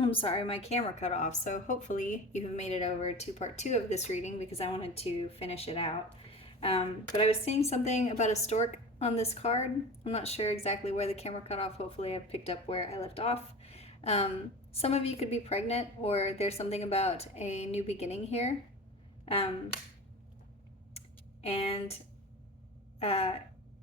I'm sorry, my camera cut off, so hopefully you have made it over to part 2 of this reading because I wanted to finish it out. But I was seeing something about a stork on this card. I'm not sure exactly where the camera cut off. Hopefully I picked up where I left off. Some of you could be pregnant, or there's something about a new beginning here. And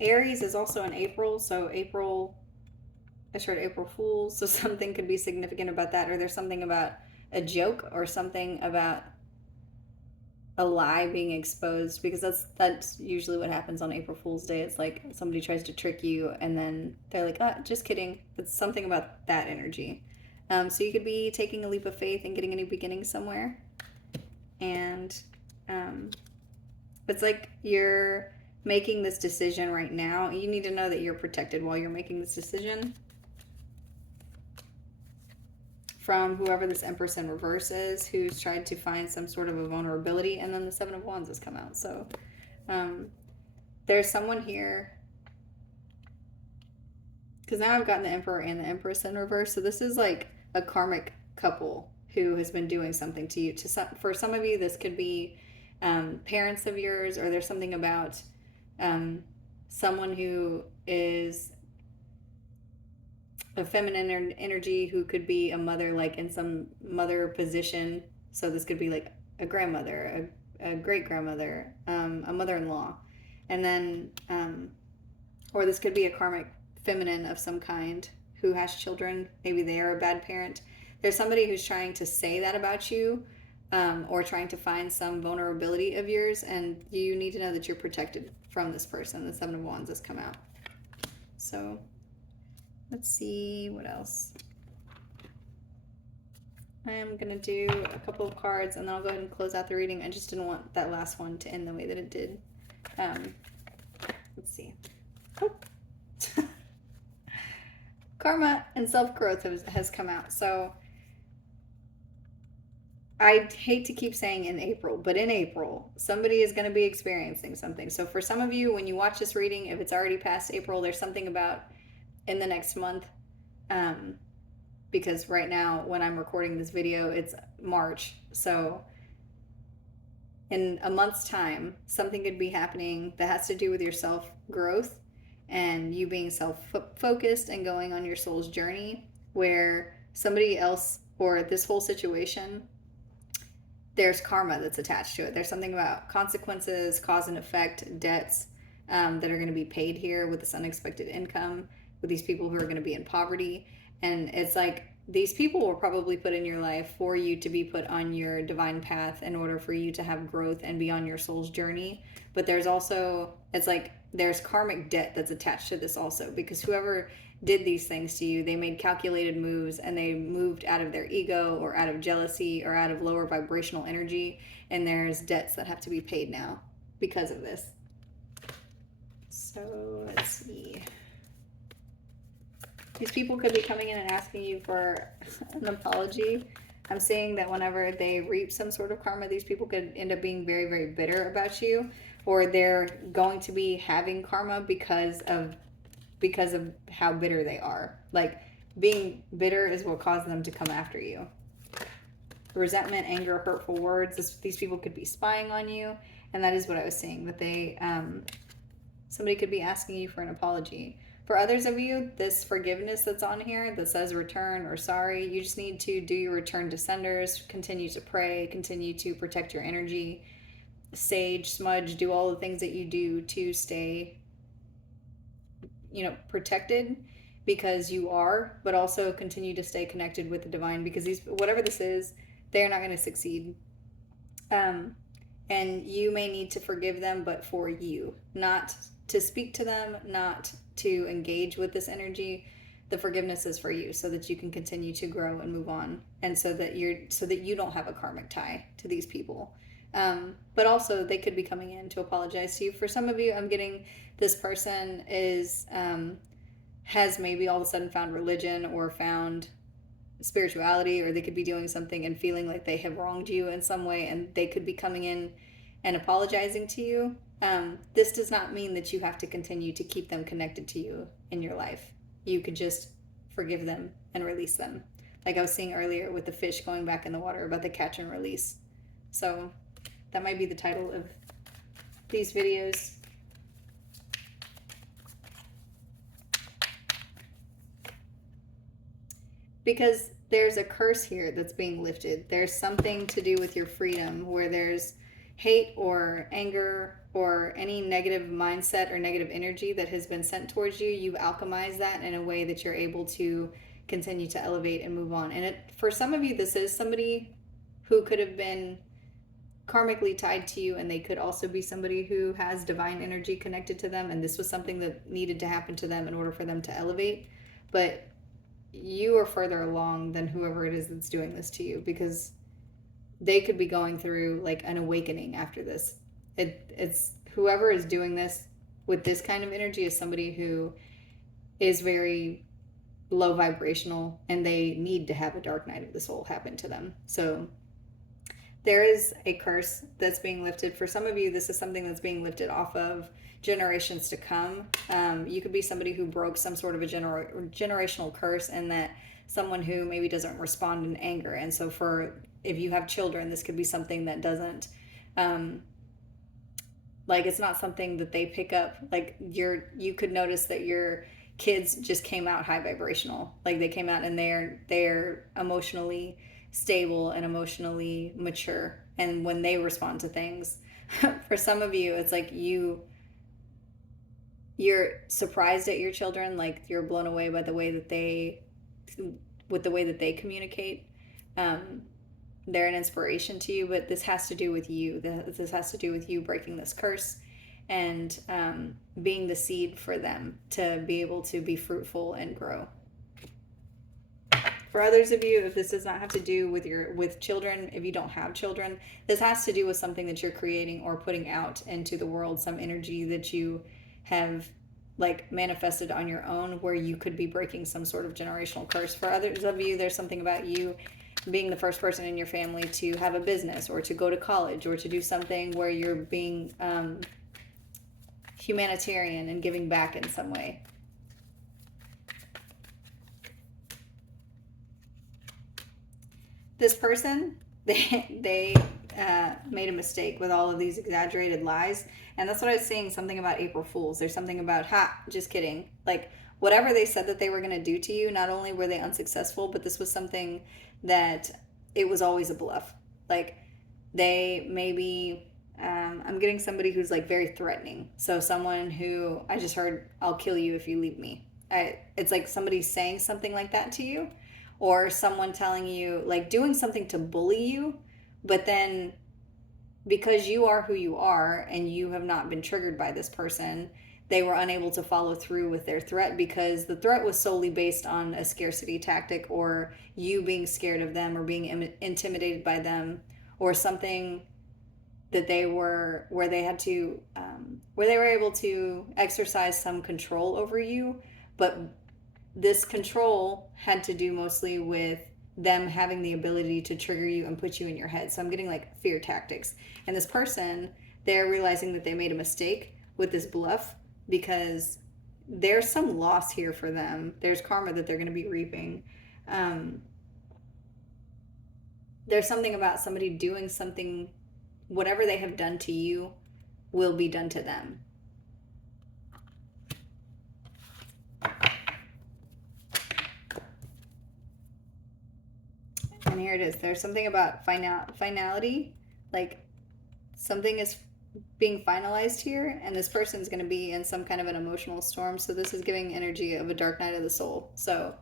Aries is also in April, so I started April Fools, so something could be significant about that, or there's something about a joke or something about a lie being exposed, because that's usually what happens on April Fool's Day. It's like somebody tries to trick you and then they're like, ah, just kidding. It's something about that energy. So you could be taking a leap of faith and getting a new beginning somewhere. And it's like you're making this decision right now. You need to know that you're protected while you're making this decision from whoever this Empress in reverse is, who's tried to find some sort of a vulnerability, and then the Seven of Wands has come out. So there's someone here, because now I've gotten the Emperor and the Empress in reverse, so this is like a karmic couple who has been doing something to you. For some of you, this could be parents of yours, or there's something about someone who is a feminine energy who could be a mother, like in some mother position. So this could be like a grandmother, a great grandmother, a mother-in-law, and then or this could be a karmic feminine of some kind who has children. Maybe they are a bad parent. There's somebody who's trying to say that about you, or trying to find some vulnerability of yours, and you need to know that you're protected from this person. The Seven of Wands has come out. So let's see what else. I am going to do a couple of cards and then I'll go ahead and close out the reading. I just didn't want that last one to end the way that it did. Let's see. Oh. Karma and self-growth has come out. So I hate to keep saying in April, but in April, somebody is going to be experiencing something. So for some of you, when you watch this reading, if it's already past April, there's something about in the next month, because right now when I'm recording this video, it's March. So in a month's time, something could be happening that has to do with your self-growth and you being self-focused and going on your soul's journey, where somebody else or this whole situation, there's karma that's attached to it. There's something about consequences, cause and effect, debts that are going to be paid here with this unexpected income, with these people who are going to be in poverty. And it's like these people were probably put in your life for you to be put on your divine path in order for you to have growth and be on your soul's journey. But there's also, it's like there's karmic debt that's attached to this also, because whoever did these things to you, they made calculated moves and they moved out of their ego or out of jealousy or out of lower vibrational energy, and there's debts that have to be paid now because of this. So let's see. These people could be coming in and asking you for an apology. I'm saying that whenever they reap some sort of karma, these people could end up being very, very bitter about you, or they're going to be having karma because of how bitter they are. Like, being bitter is what caused them to come after you. Resentment, anger, hurtful words. These people could be spying on you, and that is what I was saying, that they somebody could be asking you for an apology. For others of you, this forgiveness that's on here that says return or sorry, you just need to do your return to senders, continue to pray, continue to protect your energy, sage, smudge, do all the things that you do to stay, protected, because you are, but also continue to stay connected with the divine, because whatever this is, they're not going to succeed. And you may need to forgive them, but for you, not to speak to them, not to engage with this energy. The forgiveness is for you, so that you can continue to grow and move on, and so that you don't have a karmic tie to these people. But also they could be coming in to apologize to you. For some of you, I'm getting this person has maybe all of a sudden found religion or found spirituality, or they could be doing something and feeling like they have wronged you in some way, and they could be coming in and apologizing to you. This does not mean that you have to continue to keep them connected to you in your life. You could just forgive them and release them. like I was seeing earlier with the fish going back in the water, about the catch and release. So that might be the title of these videos. Because there's a curse here that's being lifted. There's something to do with your freedom where there's hate or anger or any negative mindset or negative energy that has been sent towards you. You've alchemized that in a way that you're able to continue to elevate and move on. And for some of you, this is somebody who could have been karmically tied to you, and they could also be somebody who has divine energy connected to them, and this was something that needed to happen to them in order for them to elevate. But you are further along than whoever it is that's doing this to you, because they could be going through like an awakening after this. It's whoever is doing this with this kind of energy is somebody who is very low vibrational, and they need to have a dark night of the soul happen to them. So there is a curse that's being lifted. For some of you, this is something that's being lifted off of generations to come. You could be somebody who broke some sort of a generational curse, and that someone who maybe doesn't respond in anger. And so if you have children, this could be something that doesn't, like, it's not something that they pick up. Like you could notice that your kids just came out high vibrational. Like they came out and they're emotionally stable and emotionally mature. And when they respond to things, for some of you, it's like you're surprised at your children, like you're blown away by the way that they communicate. They're an inspiration to you, but this has to do with you. This has to do with you breaking this curse and being the seed for them to be able to be fruitful and grow. For others of you, if this does not have to do with children, if you don't have children, this has to do with something that you're creating or putting out into the world, some energy that you have like manifested on your own, where you could be breaking some sort of generational curse. For others of you, there's something about you being the first person in your family to have a business or to go to college or to do something where you're being humanitarian and giving back in some way. This person, they made a mistake with all of these exaggerated lies. And that's what I was saying, something about April Fools. There's something about, just kidding. Like, whatever they said that they were going to do to you, not only were they unsuccessful, but this was something that it was always a bluff. Like, they maybe, I'm getting somebody who's like very threatening. So someone who, I just heard, I'll kill you if you leave me. It's like somebody saying something like that to you, or someone telling you, like doing something to bully you, but then because you are who you are and you have not been triggered by this person, they were unable to follow through with their threat because the threat was solely based on a scarcity tactic, or you being scared of them or being intimidated by them, or something that they were, where they had to, where they were able to exercise some control over you. But this control had to do mostly with them having the ability to trigger you and put you in your head. So I'm getting like fear tactics. And this person, they're realizing that they made a mistake with this bluff, because there's some loss here for them. There's karma that they're going to be reaping. There's something about somebody doing something, whatever they have done to you will be done to them. And here it is. There's something about finality, like something is being finalized here, and this person's going to be in some kind of an emotional storm. So this is giving energy of a dark night of the soul. So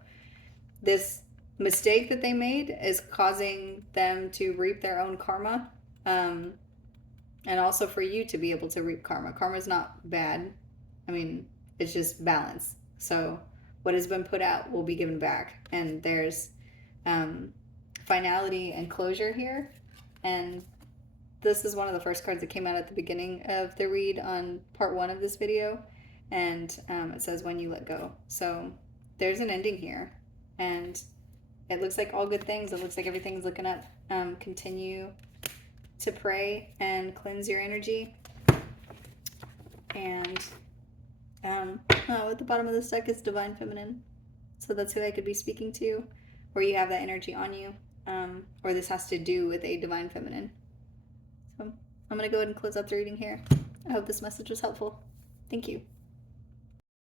this mistake that they made is causing them to reap their own karma, and also for you to be able to reap karma. Karma is not bad. I mean, it's just balance. So what has been put out will be given back, and there's finality and closure here. And this is one of the first cards that came out at the beginning of the read on part 1 of this video, and it says when you let go. So there's an ending here, and it looks like all good things. It looks like everything's looking up. Continue to pray and cleanse your energy. And at the bottom of this deck is Divine Feminine, so that's who I could be speaking to. or you have that energy on you, or this has to do with a divine feminine. So I'm going to go ahead and close out the reading here. I hope this message was helpful. Thank you.